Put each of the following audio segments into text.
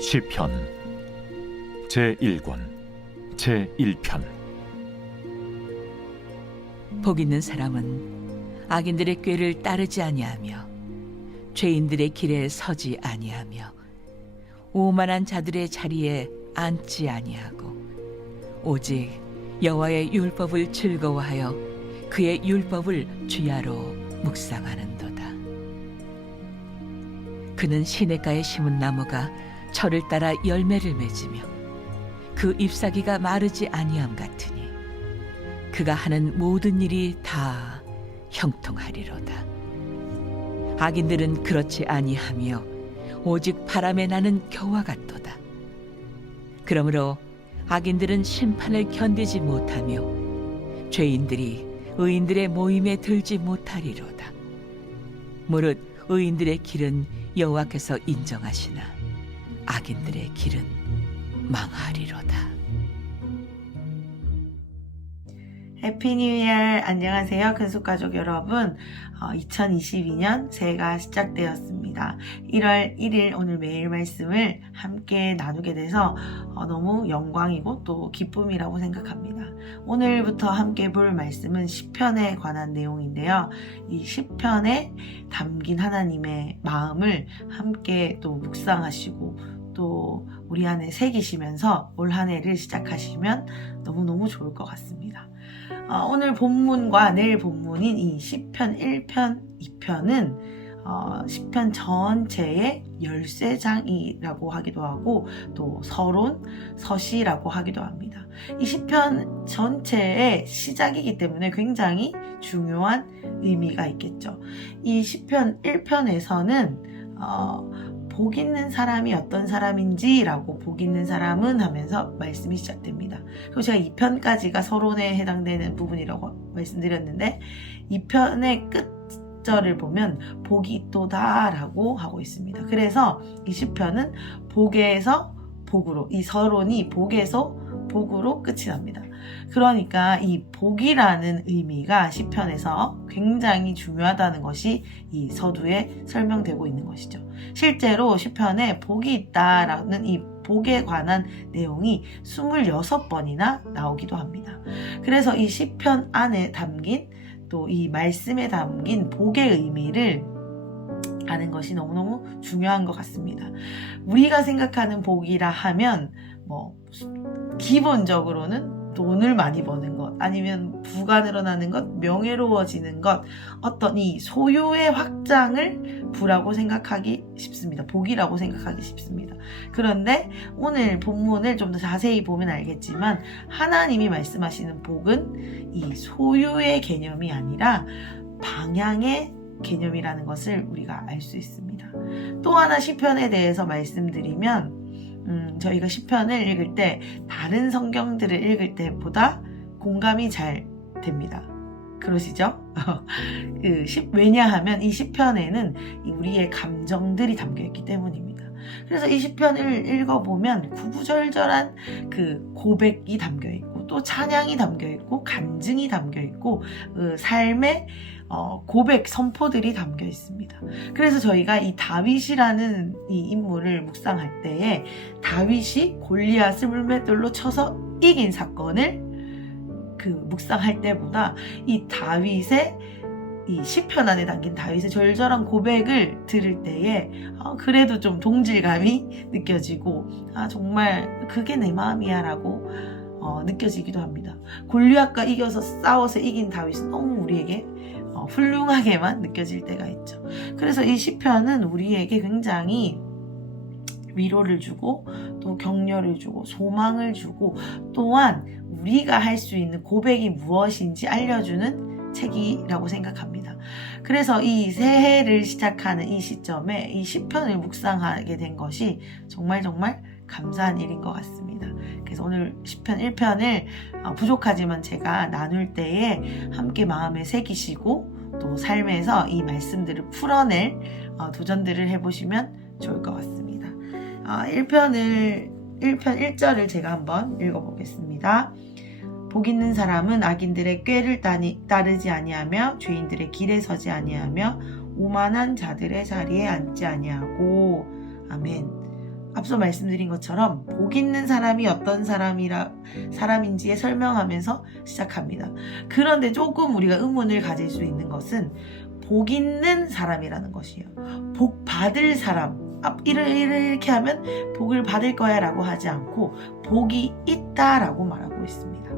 시편 제1권 제1편. 복 있는 사람은 악인들의 꾀를 따르지 아니하며 죄인들의 길에 서지 아니하며 오만한 자들의 자리에 앉지 아니하고 오직 여호와의 율법을 즐거워하여 그의 율법을 주야로 묵상하는도다. 그는 시냇가에 심은 나무가 철을 따라 열매를 맺으며 그 잎사귀가 마르지 아니함 같으니 그가 하는 모든 일이 다 형통하리로다. 악인들은 그렇지 아니하며 오직 바람에 나는 겨와 같도다. 그러므로 악인들은 심판을 견디지 못하며 죄인들이 의인들의 모임에 들지 못하리로다. 무릇 의인들의 길은 여호와께서 인정하시나 악인들의 길은 망하리로다. 해피 뉴 이어. 안녕하세요 근속가족 여러분. 2022년 새해가 시작되었습니다. 1월 1일 오늘 매일 말씀을 함께 나누게 돼서 너무 영광이고 또 기쁨이라고 생각합니다. 오늘부터 함께 볼 말씀은 시편에 관한 내용인데요. 이 시편에 담긴 하나님의 마음을 함께 또 묵상하시고 또 우리 안에 새기시면서 올 한 해를 시작하시면 너무너무 좋을 것 같습니다. 오늘 본문과 내일 본문인 이 시편 1편, 2편은 시편 전체의 열쇠장이라고 하기도 하고 또 서론, 서시라고 하기도 합니다. 이 시편 전체의 시작이기 때문에 굉장히 중요한 의미가 있겠죠. 이 시편 1편에서는 복 있는 사람이 어떤 사람인지 라고 복 있는 사람은 하면서 말씀이 시작됩니다. 그리고 제가 2편까지가 서론에 해당되는 부분이라고 말씀드렸는데 2편의 끝절을 보면 복이 있도다 라고 하고 있습니다. 그래서 이 시편은 복에서 복으로, 이 서론이 복에서 복으로 끝이 납니다. 그러니까 이 복이라는 의미가 시편에서 굉장히 중요하다는 것이 이 서두에 설명되고 있는 것이죠. 실제로 시편에 복이 있다라는 이 복에 관한 내용이 26번이나 나오기도 합니다. 그래서 이 시편 안에 담긴 또 이 말씀에 담긴 복의 의미를 아는 것이 너무너무 중요한 것 같습니다. 우리가 생각하는 복이라 하면 기본적으로는 돈을 많이 버는 것, 아니면 부가 늘어나는 것, 명예로워지는 것, 어떤 이 소유의 확장을 부라고 생각하기 쉽습니다. 복이라고 생각하기 쉽습니다. 그런데 오늘 본문을 좀 더 자세히 보면 알겠지만 하나님이 말씀하시는 복은 이 소유의 개념이 아니라 방향의 개념이라는 것을 우리가 알 수 있습니다. 또 하나 시편에 대해서 말씀드리면 저희가 시편을 읽을 때 다른 성경들을 읽을 때보다 공감이 잘 됩니다. 그러시죠? 왜냐하면 이 시편에는 우리의 감정들이 담겨있기 때문입니다. 그래서 이 시편을 읽어보면 구구절절한 그 고백이 담겨있고 또 찬양이 담겨있고 간증이 담겨있고 삶의 고백, 선포들이 담겨 있습니다. 그래서 저희가 이 다윗이라는 이 인물을 묵상할 때에 다윗이 골리앗을 물맷돌로 쳐서 이긴 사건을 묵상할 때보다 이 다윗의 이 시편 안에 담긴 다윗의 절절한 고백을 들을 때에 그래도 좀 동질감이 느껴지고 정말 그게 내 마음이야 라고 느껴지기도 합니다. 골리앗과 이겨서 싸워서 이긴 다윗은 너무 우리에게 훌륭하게만 느껴질 때가 있죠. 그래서 이 시편은 우리에게 굉장히 위로를 주고 또 격려를 주고 소망을 주고 또한 우리가 할 수 있는 고백이 무엇인지 알려주는 책이라고 생각합니다. 그래서 이 새해를 시작하는 이 시점에 이 시편을 묵상하게 된 것이 정말 감사한 일인 것 같습니다. 그래서 오늘 시편 1편을 부족하지만 제가 나눌 때에 함께 마음에 새기시고 또 삶에서 이 말씀들을 풀어낼 도전들을 해보시면 좋을 것 같습니다. 1편 1절을 제가 한번 읽어보겠습니다. 복 있는 사람은 악인들의 꾀를 따르지 아니하며 죄인들의 길에 서지 아니하며 오만한 자들의 자리에 앉지 아니하고. 아멘. 앞서 말씀드린 것처럼 복 있는 사람이 어떤 사람인지에 설명하면서 시작합니다. 그런데 조금 우리가 의문을 가질 수 있는 것은 복 있는 사람이라는 것이에요. 복 받을 사람, 이렇게 하면 복을 받을 거야 라고 하지 않고 복이 있다라고 말하고 있습니다.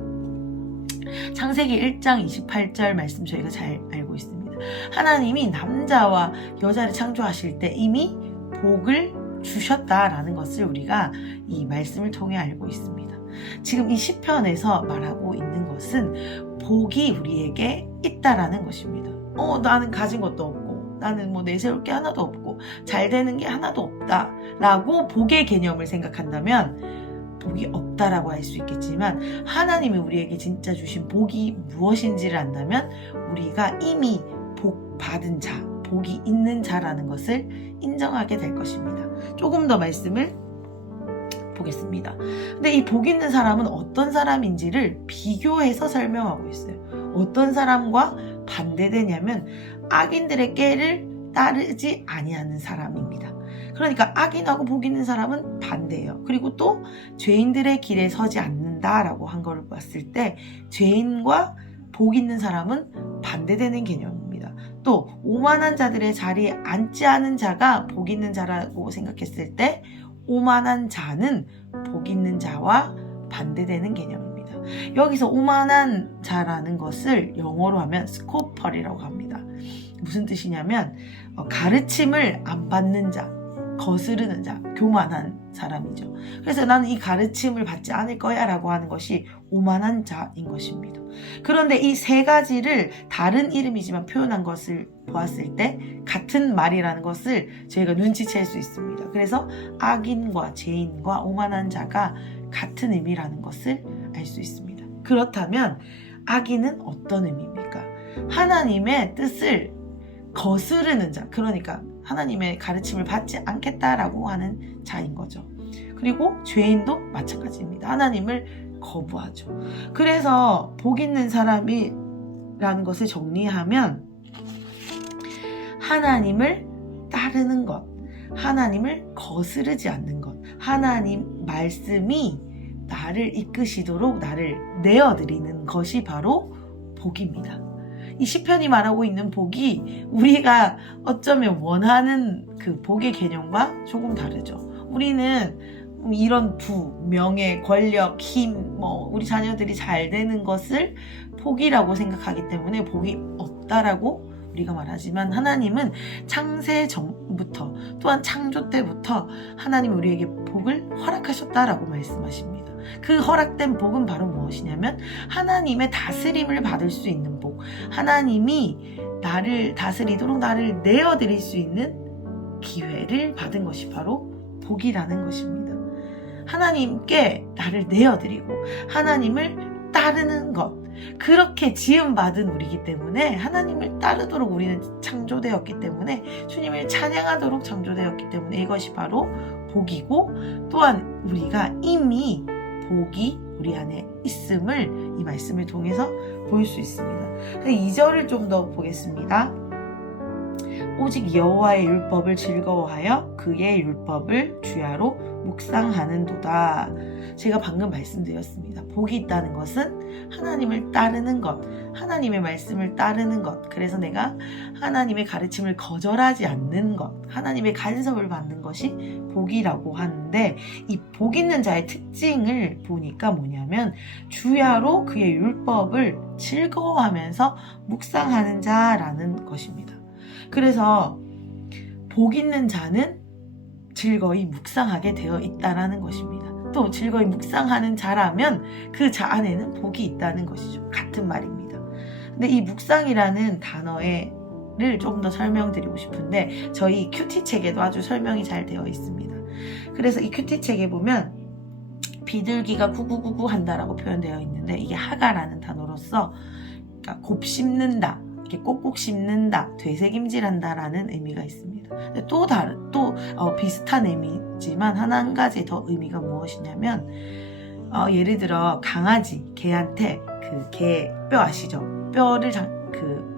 창세기 1장 28절 말씀 저희가 잘 알고 있습니다. 하나님이 남자와 여자를 창조하실 때 이미 복을 주셨다라는 것을 우리가 이 말씀을 통해 알고 있습니다. 지금 이 시편에서 말하고 있는 것은 복이 우리에게 있다라는 것입니다. 나는 가진 것도 없고 나는 뭐 내세울 게 하나도 없고 잘 되는 게 하나도 없다 라고 복의 개념을 생각한다면 복이 없다라고 할 수 있겠지만 하나님이 우리에게 진짜 주신 복이 무엇인지를 안다면 우리가 이미 복 받은 자, 복이 있는 자라는 것을 인정하게 될 것입니다. 조금 더 말씀을 보겠습니다. 근데 이 복 있는 사람은 어떤 사람인지를 비교해서 설명하고 있어요. 어떤 사람과 반대되냐면 악인들의 꾀를 따르지 아니하는 사람입니다. 그러니까 악인하고 복 있는 사람은 반대예요. 그리고 또 죄인들의 길에 서지 않는다라고 한 걸 봤을 때 죄인과 복 있는 사람은 반대되는 개념입니다. 또 오만한 자들의 자리에 앉지 않은 자가 복 있는 자라고 생각했을 때 오만한 자는 복 있는 자와 반대되는 개념입니다. 여기서 오만한 자라는 것을 영어로 하면 스코퍼리라고 합니다. 무슨 뜻이냐면 가르침을 안 받는 자, 거스르는 자, 교만한 사람이죠. 그래서 나는 이 가르침을 받지 않을 거야 라고 하는 것이 오만한 자인 것입니다. 그런데 이 세 가지를 다른 이름이지만 표현한 것을 보았을 때 같은 말이라는 것을 저희가 눈치챌 수 있습니다. 그래서 악인과 죄인과 오만한 자가 같은 의미라는 것을 알 수 있습니다. 그렇다면 악인은 어떤 의미입니까? 하나님의 뜻을 거스르는 자, 그러니까 하나님의 가르침을 받지 않겠다라고 하는 자인 거죠. 그리고 죄인도 마찬가지입니다. 하나님을 거부하죠. 그래서 복 있는 사람이라는 것을 정리하면 하나님을 따르는 것, 하나님을 거스르지 않는 것, 하나님 말씀이 나를 이끄시도록 나를 내어드리는 것이 바로 복입니다. 이 시편이 말하고 있는 복이 우리가 어쩌면 원하는 그 복의 개념과 조금 다르죠. 우리는 이런 부, 명예, 권력, 힘, 우리 자녀들이 잘 되는 것을 복이라고 생각하기 때문에 복이 없다라고 우리가 말하지만 하나님은 창세 전부터 또한 창조 때부터 하나님 우리에게 복을 허락하셨다라고 말씀하십니다. 그 허락된 복은 바로 무엇이냐면 하나님의 다스림을 받을 수 있는 복, 하나님이 나를 다스리도록 나를 내어드릴 수 있는 기회를 받은 것이 바로 복이라는 것입니다. 하나님께 나를 내어드리고 하나님을 따르는 것, 그렇게 지음받은 우리이기 때문에 하나님을 따르도록 우리는 창조되었기 때문에 주님을 찬양하도록 창조되었기 때문에 이것이 바로 복이고 또한 우리가 이미 복이 우리 안에 있음을 이 말씀을 통해서 볼 수 있습니다. 2절을 좀 더 보겠습니다. 오직 여호와의 율법을 즐거워하여 그의 율법을 주야로 묵상하는도다. 제가 방금 말씀드렸습니다. 복이 있다는 것은 하나님을 따르는 것, 하나님의 말씀을 따르는 것, 그래서 내가 하나님의 가르침을 거절하지 않는 것, 하나님의 간섭을 받는 것이 복이라고 하는데 이 복 있는 자의 특징을 보니까 뭐냐면 주야로 그의 율법을 즐거워하면서 묵상하는 자라는 것입니다. 그래서 복 있는 자는 즐거이 묵상하게 되어 있다는 것입니다. 또 즐거이 묵상하는 자라면 그 자 안에는 복이 있다는 것이죠. 같은 말입니다. 근데 이 묵상이라는 단어를 조금 더 설명드리고 싶은데 저희 큐티 책에도 아주 설명이 잘 되어 있습니다. 그래서 이 큐티 책에 보면 비둘기가 구구구구 한다라고 표현되어 있는데 이게 하가라는 단어로서 그러니까 곱씹는다, 이렇게 꼭꼭 씹는다, 되새김질한다라는 의미가 있습니다. 근데 또 비슷한 의미지만 한 가지 더 의미가 무엇이냐면 예를 들어 강아지, 개한테 그 개 뼈 아시죠? 뼈를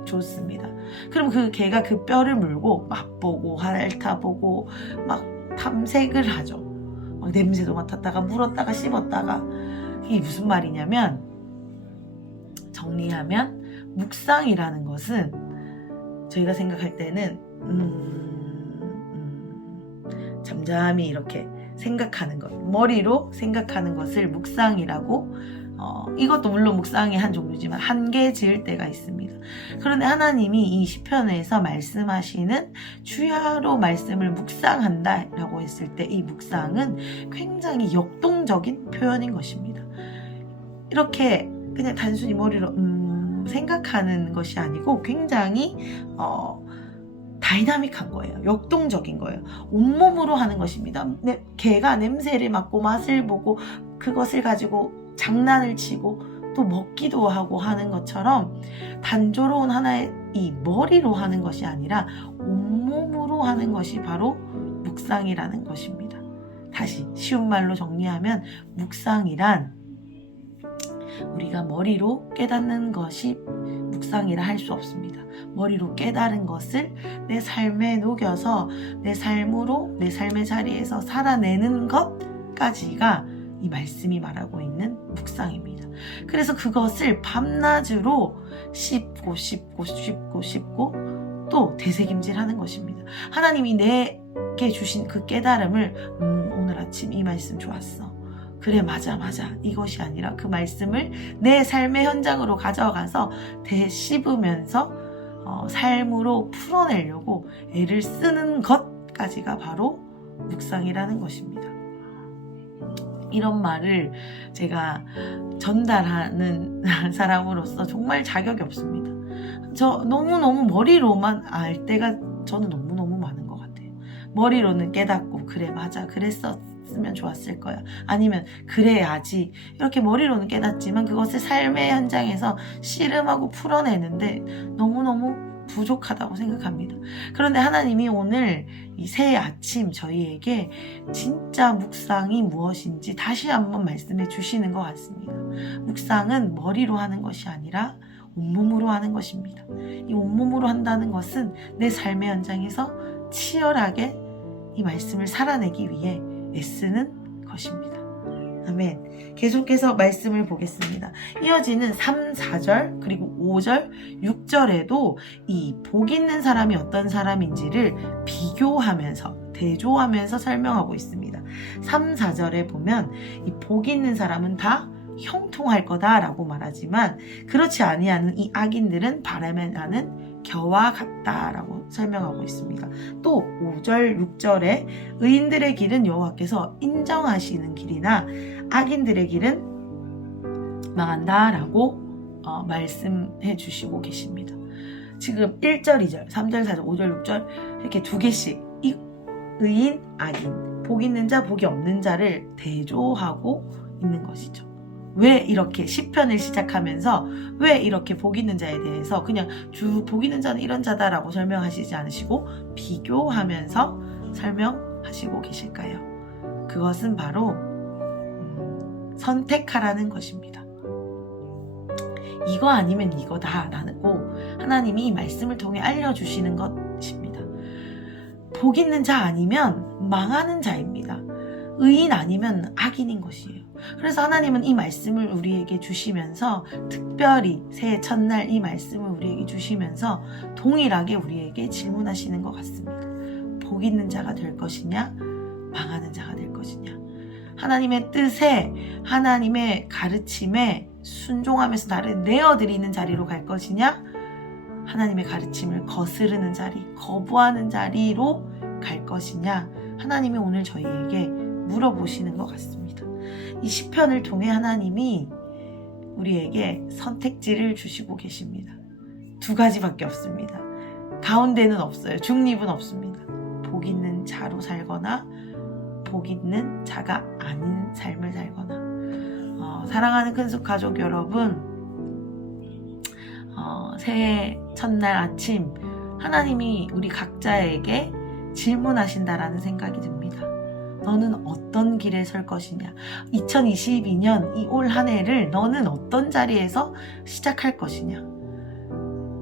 줬습니다. 그럼 그 개가 그 뼈를 물고 맛보고 핥아보고 막 탐색을 하죠. 막 냄새도 맡았다가 물었다가 씹었다가. 이게 무슨 말이냐면, 정리하면 묵상이라는 것은 저희가 생각할 때는 잠잠히 이렇게 생각하는 것, 머리로 생각하는 것을 묵상이라고, 이것도 물론 묵상의 한 종류지만 한계 지을 때가 있습니다. 그런데 하나님이 이 시편에서 말씀하시는 주야로 말씀을 묵상한다 라고 했을 때 이 묵상은 굉장히 역동적인 표현인 것입니다. 이렇게 그냥 단순히 머리로 생각하는 것이 아니고 굉장히 다이나믹한 거예요. 역동적인 거예요. 온몸으로 하는 것입니다. 개가 냄새를 맡고 맛을 보고 그것을 가지고 장난을 치고 또 먹기도 하고 하는 것처럼 단조로운 하나의 이 머리로 하는 것이 아니라 온몸으로 하는 것이 바로 묵상이라는 것입니다. 다시 쉬운 말로 정리하면 묵상이란 우리가 머리로 깨닫는 것이 묵상이라 할 수 없습니다. 머리로 깨달은 것을 내 삶에 녹여서 내 삶으로 내 삶의 자리에서 살아내는 것까지가 이 말씀이 말하고 있는 묵상입니다. 그래서 그것을 밤낮으로 씹고 또 되새김질하는 것입니다. 하나님이 내게 주신 그 깨달음을 오늘 아침 이 말씀 좋았어. 그래 맞아 이것이 아니라 그 말씀을 내 삶의 현장으로 가져가서 씹으면서 삶으로 풀어내려고 애를 쓰는 것까지가 바로 묵상이라는 것입니다. 이런 말을 제가 전달하는 사람으로서 정말 자격이 없습니다. 저 너무너무 머리로만 알 때가 저는 너무너무 많은 것 같아요. 머리로는 깨닫고 그래 맞아 그랬었으면 좋았을 거야. 아니면 그래야지 이렇게 머리로는 깨닫지만 그것을 삶의 현장에서 씨름하고 풀어내는데 너무너무 부족하다고 생각합니다. 그런데 하나님이 오늘 이 새 아침 저희에게 진짜 묵상이 무엇인지 다시 한번 말씀해 주시는 것 같습니다. 묵상은 머리로 하는 것이 아니라 온몸으로 하는 것입니다. 이 온몸으로 한다는 것은 내 삶의 현장에서 치열하게 이 말씀을 살아내기 위해 애쓰는 것입니다. 아멘. 계속해서 말씀을 보겠습니다. 이어지는 3, 4절 그리고 5절, 6절에도 이 복 있는 사람이 어떤 사람인지를 비교하면서 대조하면서 설명하고 있습니다. 3, 4절에 보면 이 복 있는 사람은 다 형통할 거다라고 말하지만 그렇지 아니하는 이 악인들은 바람에 나는 겨와 같다라고 설명하고 있습니다. 또 5절, 6절에 의인들의 길은 여호와께서 인정하시는 길이나 악인들의 길은 망한다라고 말씀해 주시고 계십니다. 지금 1절, 2절, 3절, 4절, 5절, 6절 이렇게 두 개씩 이 의인, 악인, 복 있는 자, 복이 없는 자를 대조하고 있는 것이죠. 왜 이렇게 시편을 시작하면서 왜 이렇게 복 있는 자에 대해서 그냥 복 있는 자는 이런 자다라고 설명하시지 않으시고 비교하면서 설명하시고 계실까요? 그것은 바로 선택하라는 것입니다. 이거 아니면 이거다라고 하나님이 이 말씀을 통해 알려주시는 것입니다. 복 있는 자 아니면 망하는 자입니다. 의인 아니면 악인인 것이에요. 그래서 하나님은 이 말씀을 우리에게 주시면서 특별히 새해 첫날 이 말씀을 우리에게 주시면서 동일하게 우리에게 질문하시는 것 같습니다. 복 있는 자가 될 것이냐 망하는 자가 될 것이냐. 하나님의 뜻에 하나님의 가르침에 순종하면서 나를 내어드리는 자리로 갈 것이냐 하나님의 가르침을 거스르는 자리 거부하는 자리로 갈 것이냐 하나님이 오늘 저희에게 물어보시는 것 같습니다. 이 시편을 통해 하나님이 우리에게 선택지를 주시고 계십니다. 두 가지밖에 없습니다. 가운데는 없어요. 중립은 없습니다. 복 있는 자로 살거나 복 있는 자가 아닌 삶을 살거나. 사랑하는 큰숙 가족 여러분, 새해 첫날 아침 하나님이 우리 각자에게 질문하신다라는 생각이 듭니다. 너는 어떤 길에 설 것이냐? 2022년 이 올 한 해를 너는 어떤 자리에서 시작할 것이냐?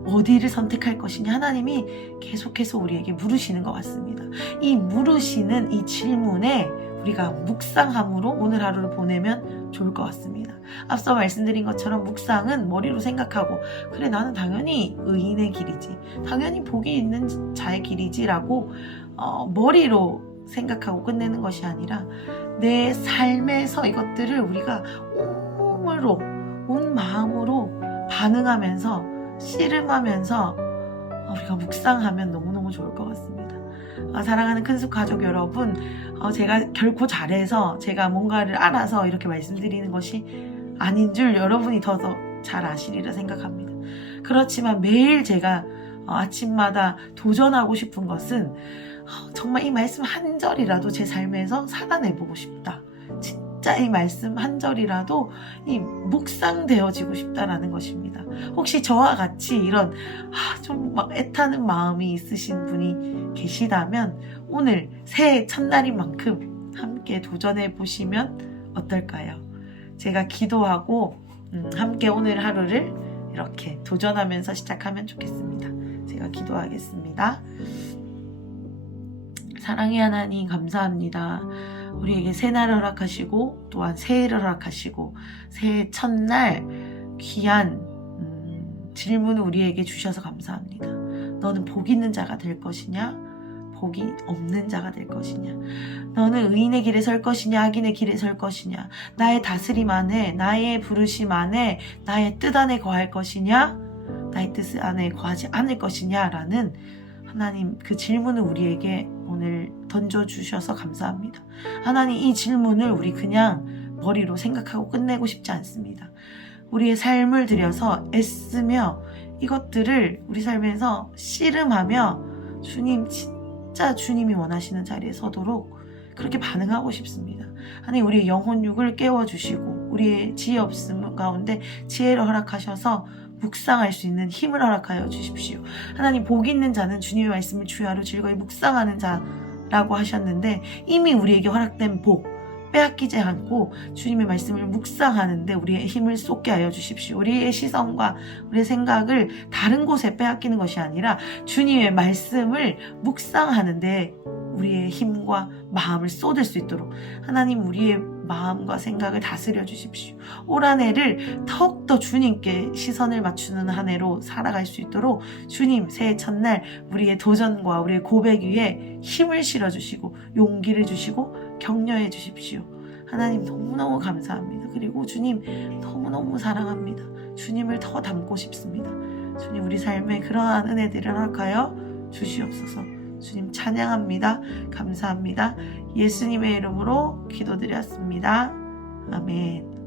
어디를 선택할 것이냐? 하나님이 계속해서 우리에게 물으시는 것 같습니다. 이 물으시는 이 질문에 우리가 묵상함으로 오늘 하루를 보내면 좋을 것 같습니다. 앞서 말씀드린 것처럼 묵상은 머리로 생각하고 그래 나는 당연히 의인의 길이지, 당연히 복이 있는 자의 길이지라고 머리로 생각하고 끝내는 것이 아니라 내 삶에서 이것들을 우리가 온몸으로 온 마음으로 반응하면서 씨름하면서 우리가 묵상하면 너무너무 좋을 것 같습니다. 사랑하는 큰숙 가족 여러분, 제가 결코 잘해서 제가 뭔가를 알아서 이렇게 말씀드리는 것이 아닌 줄 여러분이 더 잘 아시리라 생각합니다. 그렇지만 매일 제가 아침마다 도전하고 싶은 것은 정말 이 말씀 한 절이라도 제 삶에서 살아내보고 싶다. 진짜 이 말씀 한 절이라도 이 묵상되어지고 싶다라는 것입니다. 혹시 저와 같이 이런 좀 막 애타는 마음이 있으신 분이 계시다면 오늘 새해 첫날인 만큼 함께 도전해 보시면 어떨까요? 제가 기도하고 함께 오늘 하루를 이렇게 도전하면서 시작하면 좋겠습니다. 제가 기도하겠습니다. 사랑의 하나님 감사합니다. 우리에게 새날을 허락하시고 또한 새해를 허락하시고 새해 첫날 귀한 질문을 우리에게 주셔서 감사합니다. 너는 복 있는 자가 될 것이냐? 복이 없는 자가 될 것이냐? 너는 의인의 길에 설 것이냐? 악인의 길에 설 것이냐? 나의 다스림 안에, 나의 부르심 안에, 나의 뜻 안에 거할 것이냐? 나의 뜻 안에 거하지 않을 것이냐? 라는 하나님 그 질문을 우리에게 오늘 던져주셔서 감사합니다. 하나님 이 질문을 우리 그냥 머리로 생각하고 끝내고 싶지 않습니다. 우리의 삶을 들여서 애쓰며 이것들을 우리 삶에서 씨름하며 주님 진짜 주님이 원하시는 자리에 서도록 그렇게 반응하고 싶습니다. 하나님 우리의 영혼육을 깨워주시고 우리의 지혜 없음 가운데 지혜를 허락하셔서 묵상할 수 있는 힘을 허락하여 주십시오. 하나님 복 있는 자는 주님의 말씀을 주야로 즐거이 묵상하는 자라고 하셨는데 이미 우리에게 허락된 복 빼앗기지 않고 주님의 말씀을 묵상하는데 우리의 힘을 쏟게 하여 주십시오. 우리의 시선과 우리의 생각을 다른 곳에 빼앗기는 것이 아니라 주님의 말씀을 묵상하는데 우리의 힘과 마음을 쏟을 수 있도록 하나님 우리의 마음과 생각을 다스려 주십시오. 올 한 해를 더욱더 주님께 시선을 맞추는 한 해로 살아갈 수 있도록 주님 새해 첫날 우리의 도전과 우리의 고백 위에 힘을 실어주시고 용기를 주시고 격려해 주십시오. 하나님 너무너무 감사합니다. 그리고 주님 너무너무 사랑합니다. 주님을 더 닮고 싶습니다. 주님 우리 삶에 그러한 은혜들을 허락하여 주시옵소서. 주님 찬양합니다. 감사합니다. 예수님의 이름으로 기도드렸습니다. 아멘.